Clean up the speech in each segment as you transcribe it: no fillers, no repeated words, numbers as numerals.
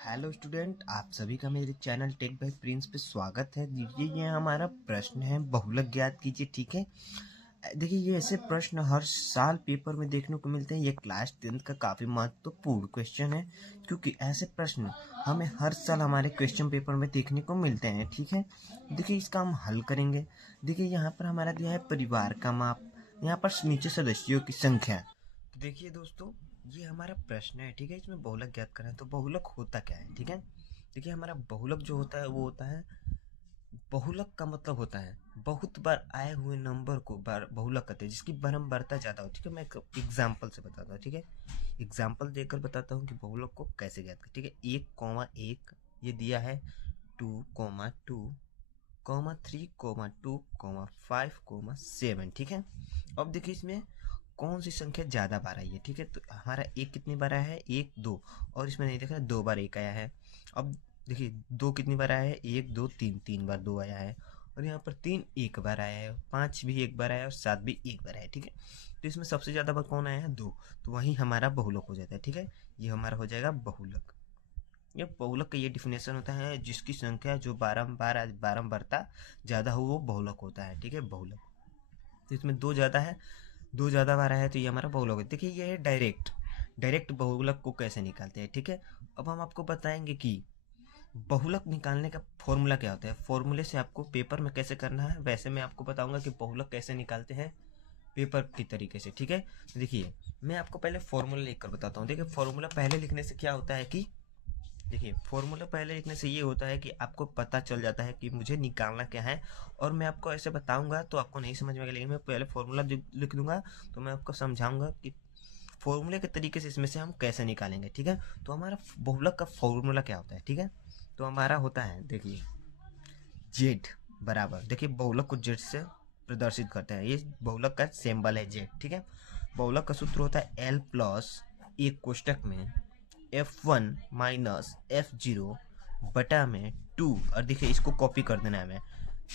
Hello student, आप सभी का मेरे चैनल टेक बाय प्रिंस पे स्वागत है। देखिए, ये हमारा प्रश्न है, बहुलक ज्ञात कीजिए। ठीक है, देखिए ये ऐसे प्रश्न हर साल पेपर में देखने को मिलते हैं। ये क्लास 10th का काफ़ी महत्वपूर्ण क्वेश्चन है, क्योंकि ऐसे प्रश्न हमें हर साल हमारे क्वेश्चन पेपर में देखने को मिलते हैं। ठीक है, देखिए इसका हम हल करेंगे। देखिए यहाँ पर हमारा दिया है परिवार का माप, यहाँ पर नीचे सदस्यों की संख्या। तो देखिए दोस्तों, ये हमारा प्रश्न है। ठीक है, इसमें बहुलक ज्ञात करें तो बहुलक होता क्या है। ठीक है, देखिए हमारा बहुलक जो होता है वो होता है, बहुलक का मतलब होता है बहुत बार आए हुए नंबर को बार बहुलक कहते हैं, जिसकी बारंबारता ज़्यादा हो। ठीक है, मैं एक एग्जाम्पल से बताता हूँ। ठीक है, एग्जाम्पल देकर बताता हूँ कि बहुलक को कैसे ज्ञात करें। ठीक है, 1,1 ये दिया है, 2,2, 3,2, 5,7। ठीक है, अब देखिए इसमें कौन सी संख्या ज़्यादा बार आई है। ठीक है, तो हमारा एक कितनी बार आया है, 1, 2, और इसमें नहीं देखा 2 बार 1 आया है। अब देखिए 2 कितनी बार आया है, 1, 2, 3, 3 बार 2 आया है, और यहाँ पर 3 1 बार आया है, 5 भी 1 बार आया है, और 7 भी 1 बार आया है। ठीक है, तो इसमें सबसे ज़्यादा बार कौन आया है, 2, तो वही हमारा बहुलक हो जाता है। ठीक है, ये हमारा हो जाएगा बहुलक। ये बहुलक का ये डिफिनेशन होता है, जिसकी संख्या जो बारंबारता ज़्यादा हो वो बहुलक होता है। ठीक है, बहुलक। तो इसमें 2 ज़्यादा है, 2 ज़्यादा बार है, तो ये हमारा बहुलक है। देखिए ये है डायरेक्ट बहुलक को कैसे निकालते हैं। ठीक है, अब हम आपको बताएंगे कि बहुलक निकालने का फॉर्मूला क्या होता है। फॉर्मूले से आपको पेपर में कैसे करना है, वैसे मैं आपको बताऊंगा कि बहुलक कैसे निकालते हैं पेपर की तरीके से। ठीक है, तो देखिए मैं आपको पहले फॉर्मूला लिखकर बताता हूँ। देखिए फॉर्मूला पहले लिखने से क्या होता है कि, देखिए फॉर्मूला पहले लिखने से ये होता है कि आपको पता चल जाता है कि मुझे निकालना क्या है। और मैं आपको ऐसे बताऊंगा तो आपको नहीं समझ में आएगा, लेकिन मैं पहले फॉर्मूला लिख दूंगा तो मैं आपको समझाऊंगा कि फॉर्मूले के तरीके से इसमें से हम कैसे निकालेंगे। ठीक है, तो हमारा बहुलक का फॉर्मूला क्या होता है। ठीक है, तो हमारा होता है, देखिए जेड बराबर, देखिए बहुलक को जेड से प्रदर्शित करते हैं, ये बहुलक का सिंबल है जेड। ठीक है, बहुलक का सूत्र होता है एल प्लस एक कोष्टक में F1 माइनस F0 बटा में 2, और देखिए इसको कॉपी कर देना है हमें,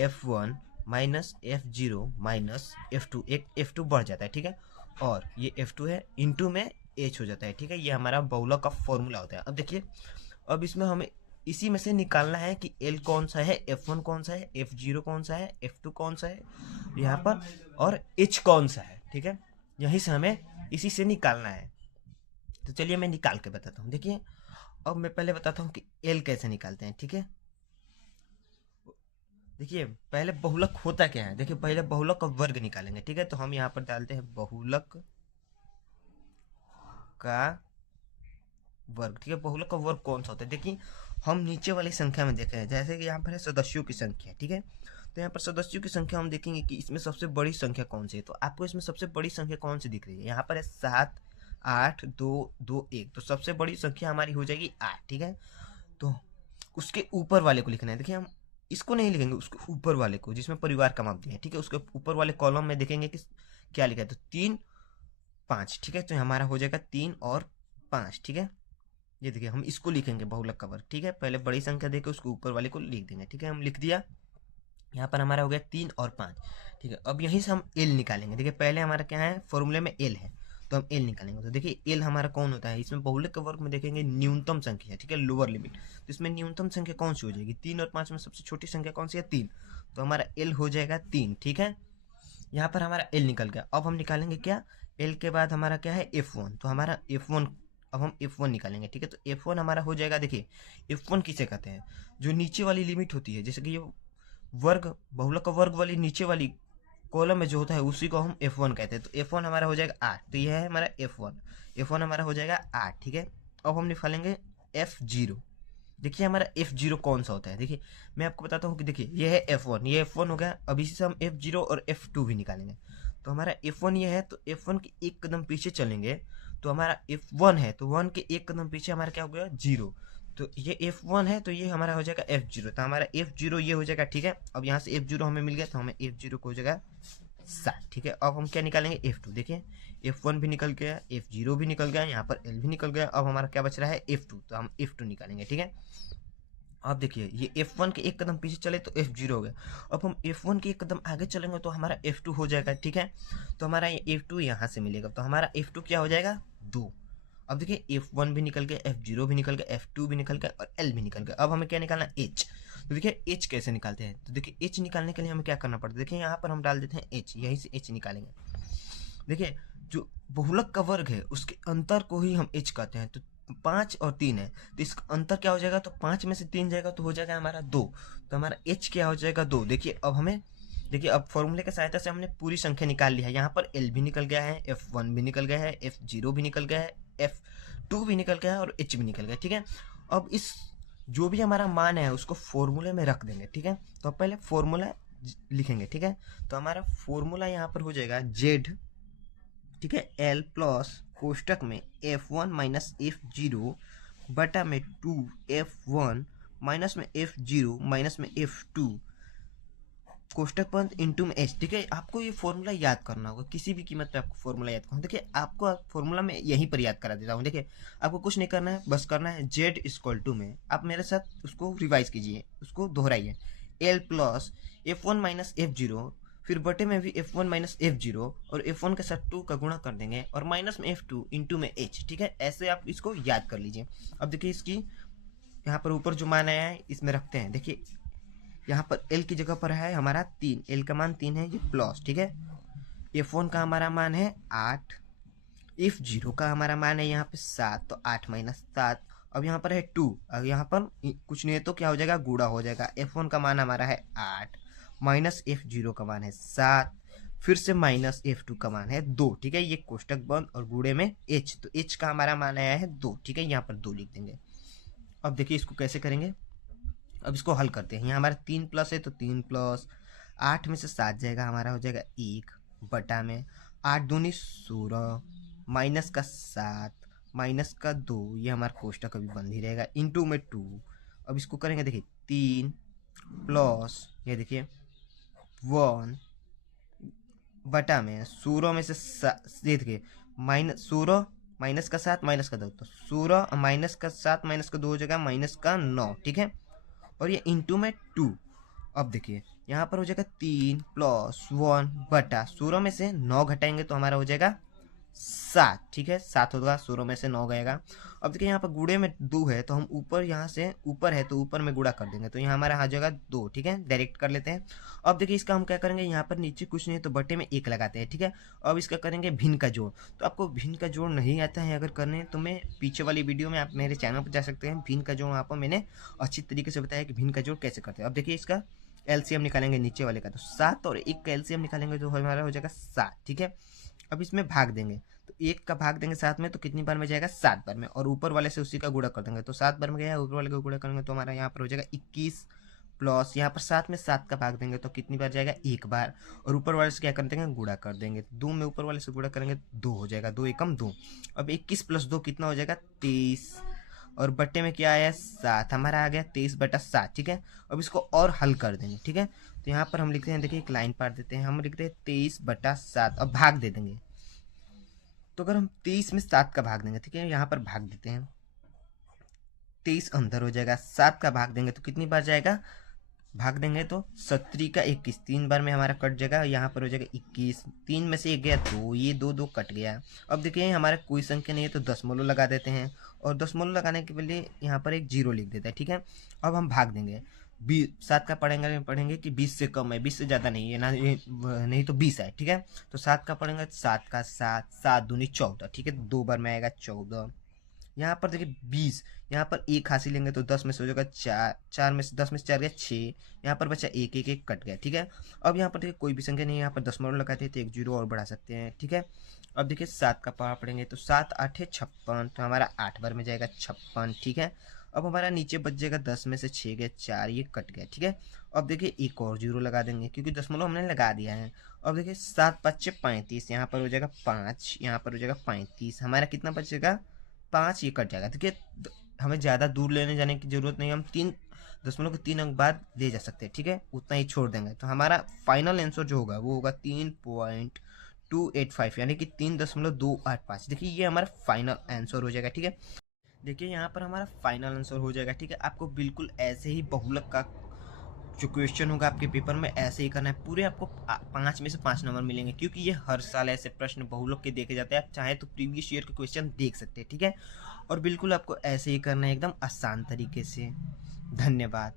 F1 minus F0 minus F2, एक F2 बढ़ जाता है। ठीक है, और ये F2 है, इंटू में H हो जाता है। ठीक है, ये हमारा बहुलक का फॉर्मूला होता है। अब देखिए, अब इसमें हमें इसी में से निकालना है कि L कौन सा है, F1 कौन सा है, F0 कौन सा है, F2 कौन सा है यहाँ पर, और H कौन सा है। ठीक है, यहीं से हमें इसी से निकालना है। तो चलिए मैं निकाल के बताता हूँ। देखिए, अब मैं पहले बताता हूँ कि एल कैसे निकालते हैं। ठीक है, देखिए पहले बहुलक होता क्या है। देखिए पहले बहुलक का वर्ग निकालेंगे। ठीक है, तो हम यहाँ पर डालते हैं बहुलक का वर्ग। ठीक है, बहुलक का वर्ग कौन सा होता है। देखिए हम नीचे वाली संख्या में देख रहे हैं, जैसे कि यहाँ पर है सदस्यों की संख्या। ठीक है, तो यहाँ पर सदस्यों की संख्या हम देखेंगे कि इसमें सबसे बड़ी संख्या कौन सी है। तो आपको इसमें सबसे बड़ी संख्या कौन सी दिख रही है, यहाँ पर है 7, 8, 2, 2, 1, तो सबसे बड़ी संख्या हमारी हो जाएगी 8। ठीक है, तो उसके ऊपर वाले को लिखना है। देखिए हम इसको नहीं लिखेंगे, उसके ऊपर वाले को, जिसमें परिवार का माप दिया है। ठीक है, उसके ऊपर वाले कॉलम में देखेंगे कि क्या लिखा है, तो 3, 5। ठीक है, तो हमारा हो जाएगा 3 और 5। ठीक है, ये देखिए हम इसको लिखेंगे बहुलक का वर्ग। ठीक है, पहले बड़ी संख्या देकर उसके ऊपर वाले को लिख देंगे। ठीक है, हम लिख दिया, यहाँ पर हमारा हो गया 3 और 5। ठीक है, अब यहीं से हम एल निकालेंगे। देखिए पहले हमारा क्या है, फॉर्मूले में एल है, तो हम एल निकालेंगे। तो देखिए एल हमारा कौन होता है, इसमें बहुलक के वर्ग में देखेंगे न्यूनतम संख्या है। ठीक है, लोअर लिमिट, तो इसमें न्यूनतम संख्या कौन सी हो जाएगी, 3 और 5 में सबसे छोटी संख्या कौन सी है, 3, तो हमारा एल हो जाएगा 3। ठीक है, यहाँ पर हमारा एल निकल गया। अब हम निकालेंगे क्या, एल के बाद हमारा क्या है F1, तो हमारा F1, अब हम F1 निकालेंगे। ठीक है, तो F1 हमारा हो जाएगा, देखिए F1 किसे कहते हैं, जो नीचे वाली लिमिट होती है, जैसे कि ये वर्ग, बहुलक का वर्ग वाली नीचे वाली कॉलम में जो होता है उसी को हम F1 कहते हैं। तो F1 हमारा हो जाएगा 8, तो यह है हमारा F1 हमारा हो जाएगा 8। ठीक है, अब हम निकालेंगे F0। देखिए हमारा F0 कौन सा होता है, देखिए मैं आपको बताता हूँ कि देखिए ये है F1, ये F1 हो गया। अब इसी से हम F0 और F2 भी निकालेंगे। तो हमारा F1 ये है, तो F1 के एक कदम पीछे चलेंगे, तो हमारा F1 है, तो 1 के एक कदम पीछे हमारा क्या हो गया, 0, तो ये F1 है, तो ये हमारा हो जाएगा F0, तो हमारा F0 ये हो जाएगा। ठीक है, अब यहाँ से F0 हमें मिल गया, तो हमें F0 को हो जाएगा 7। ठीक है, अब हम क्या निकालेंगे, F2। देखिए F1 भी निकल गया, F0 भी निकल गया, यहाँ पर L भी निकल गया। अब हमारा क्या बच रहा है, F2, तो हम F2 निकालेंगे। ठीक है, अब देखिए ये F1 के एक कदम पीछे चले तो F0 हो गया। अब हम F1 के एक कदम आगे चलेंगे तो हमारा F2 हो जाएगा। ठीक है, तो हमारा ये F2 यहाँ से मिलेगा, तो हमारा F2 क्या हो जाएगा, 2। अब देखिए F1 भी निकल गया, F0 भी निकल गया, F2 भी निकल गया और L भी निकल गया। अब हमें क्या निकालना है, H। तो देखिए H कैसे निकालते हैं, तो देखिए H निकालने के लिए हमें क्या करना पड़ता है, देखिए यहाँ पर हम डाल देते हैं H, यहीं से H निकालेंगे। देखिए जो बहुलक का वर्ग है उसके अंतर को ही हम H कहते हैं। तो 5 और 3 है तो इसका अंतर क्या हो जाएगा, तो 5 में से 3 जाएगा तो हो जाएगा हमारा 2, तो हमारा H क्या हो जाएगा 2। देखिए अब हमें, देखिए अब फॉर्मूले की सहायता से हमने पूरी संख्या निकाल ली है। यहाँ पर L भी निकल गया है, F1 भी निकल गया है, F0 भी निकल गया है, F2 भी निकल गया है और H भी निकल गया, ठीक है। अब इस जो भी हमारा मान है उसको फॉर्मूले में रख देंगे, ठीक है। तो अब पहले फॉर्मूला लिखेंगे, ठीक है। तो हमारा फॉर्मूला यहाँ पर हो जाएगा Z, ठीक है, L प्लस कोष्टक में F1 माइनस F0 बटा में 2F1 माइनस में F0 माइनस में F2 कोष्टक बंद इंटू में H, ठीक है। आपको ये फॉर्मूला याद करना होगा, किसी भी कीमत पे आपको फॉर्मूला याद करना। देखिए आपको फॉर्मूला में यहीं पर याद करा देता हूँ। देखिए आपको कुछ नहीं करना है, बस करना है Z इक्वल टू में, आप मेरे साथ उसको रिवाइज कीजिए, उसको दोहराइए, L plus F1 minus F0, फिर बटे में भी F1 माइनस F0 और F1 के साथ 2 का गुणा कर देंगे और माइनस में F2 इंटू में H, ठीक है। ऐसे आप इसको याद कर लीजिए। अब देखिए इसकी यहाँ पर ऊपर जो मान आया है इसमें रखते हैं। देखिए यहाँ पर L की जगह पर है हमारा 3, L का मान 3 है, ये प्लस, ठीक है। F1 का हमारा मान है 8, F0 का हमारा मान है यहाँ पे 7, तो 8 माइनस 7। अब यहाँ पर है 2, अब यहाँ पर कुछ नहीं है तो क्या हो जाएगा, गुणा हो जाएगा। F1 का मान हमारा है 8 माइनस F0 का मान है 7, फिर से माइनस F2 का मान है 2, ठीक है। ये कोष्टक बंद और गुणे में H, तो H का हमारा मान आया है 2, ठीक है। यहाँ पर 2 लिख देंगे। अब देखिए इसको कैसे करेंगे, अब इसको हल करते हैं। यहाँ हमारा 3 प्लस है तो 3 प्लस 8 में से 7 जाएगा, हमारा हो जाएगा 1 बटा में 8 दूनी 16 माइनस का 7 माइनस का 2, ये हमारा कोष्टक अभी बंद ही रहेगा, इंटू में 2। अब इसको करेंगे, देखिए 3 प्लस ये देखिए 1 बटा में 16 में से देखिए माइनस 16 माइनस का 7 माइनस का 2, तो 16 माइनस का 7 माइनस का 2 हो जाएगा माइनस का 9, ठीक है। और ये इंटू में 2। अब देखिए यहाँ पर हो जाएगा 3 प्लस 1 बटा 16 में से 9 घटाएंगे तो हमारा हो जाएगा 7, ठीक है। 7 होगा, 16 में से 9 गएगा। अब देखिए यहाँ पर गुणे में 2 है तो हम ऊपर, यहाँ से ऊपर है तो ऊपर में गुणा कर देंगे, तो यहाँ हमारा आ जाएगा 2, ठीक है। डायरेक्ट कर लेते हैं। अब देखिए इसका हम क्या करेंगे, यहाँ पर नीचे कुछ नहीं है तो बटे में 1 लगाते हैं, ठीक है। अब इसका करेंगे भिन्न का जोड़। तो आपको भिन्न का जोड़ नहीं आता है अगर करने, तो मैं पीछे वाली वीडियो में आप मेरे चैनल पर जा सकते हैं। भिन्न का जोड़ आपको मैंने अच्छी तरीके से बताया कि भिन्न का जोड़ कैसे करते हैं। अब देखिए इसका एलसीएम निकालेंगे नीचे वाले का, तो 7 और 1 का एलसीएम निकालेंगे तो हमारा हो जाएगा 7, ठीक है। अब इसमें भाग देंगे, तो 1 का भाग देंगे 7 में तो कितनी बार में जाएगा, 7 बार में, और ऊपर वाले से उसी का गुणा कर देंगे तो 7 बार में गया, ऊपर वाले का गुणा करेंगे तो हमारा यहाँ पर हो जाएगा 21 प्लस यहाँ पर 7 में 7 का भाग देंगे तो कितनी बार जाएगा, 1 बार, और ऊपर वाले से क्या कर देंगे, गुणा कर देंगे। 2 में ऊपर वाले से गुणा करेंगे 2 हो जाएगा, 2 एकम 2। अब 21 प्लस 2 कितना हो जाएगा, 23, और बट्टे में क्या आया, 7, हमारा आ गया 23 बटा 7, ठीक है। अब इसको और हल कर देंगे, ठीक है। तो यहाँ पर हम लिखते हैं, देखिए एक लाइन पार देते हैं, हम लिखते हैं 23 बटा 7, अब भाग दे देंगे। तो अगर हम 23 में 7 का भाग देंगे, ठीक है, यहाँ पर भाग देते हैं, 23 अंदर हो जाएगा, 7 का भाग देंगे तो कितनी बार जाएगा, भाग देंगे तो 17 का 21, 3 बार में हमारा कट जाएगा, यहाँ पर हो जाएगा 21, 3 में से 1 गया 2, ये 2 2 कट गया। अब देखिए हमारा कोई संख्या नहीं है तो दशमलव लगा देते हैं, और दशमलव लगाने के लिए यहाँ पर एक 0 लिख देते हैं, ठीक है। अब हम भाग देंगे, 7 का पढ़ेंगे कि 20 से कम है, 20 से ज़्यादा नहीं है ना, नहीं तो 20 है, ठीक है। तो 7 का पढ़ेंगे, 7 का 7, 7 दूनी 14, ठीक है, 2 बार में आएगा 14। यहाँ पर देखिए 20, यहाँ पर 1 हासिल लेंगे तो 10 में से हो जाएगा 4, 4 में से 10 में से 4 गया 6, यहाँ पर बचा 1 1 1 कट गया, ठीक है। अब यहाँ पर देखिए कोई भी संख्या नहीं है, यहाँ पर दशमलव लगाते हैं तो 1 0 और बढ़ा सकते हैं, ठीक है। अब देखिए 7 का पढ़ा पढ़ेंगे तो 7 8 है 56, तो हमारा 8 बार में जाएगा 56, ठीक है। अब हमारा नीचे बच जाएगा 10 में से 6 गया 4, ये कट गया, ठीक है। अब देखिए एक और 0 लगा देंगे क्योंकि दशमलव हमने लगा दिया है। अब देखिए 7 5 35, यहाँ पर हो जाएगा 5, यहाँ पर हो जाएगा 35, हमारा कितना बचेगा, 5, ये कट जाएगा। देखिए हमें ज़्यादा दूर लेने जाने की ज़रूरत नहीं, हम 3 अंक बाद ले जा सकते हैं, ठीक है, उतना ही छोड़ देंगे। तो हमारा फाइनल आंसर जो होगा वो होगा 3.285, यानी कि 3.285। देखिए ये हमारा फाइनल आंसर हो जाएगा, ठीक है। देखिए यहाँ पर हमारा फाइनल आंसर हो जाएगा, ठीक है। आपको बिल्कुल ऐसे ही बहुलक का जो क्वेश्चन होगा आपके पेपर में ऐसे ही करना है, पूरे आपको 5 में से 5 नंबर मिलेंगे, क्योंकि ये हर साल ऐसे प्रश्न बहुलोक के देखे जाते हैं। आप चाहे तो प्रीवियस ईयर के क्वेश्चन देख सकते हैं, ठीक है। और बिल्कुल आपको ऐसे ही करना है, एकदम आसान तरीके से। धन्यवाद।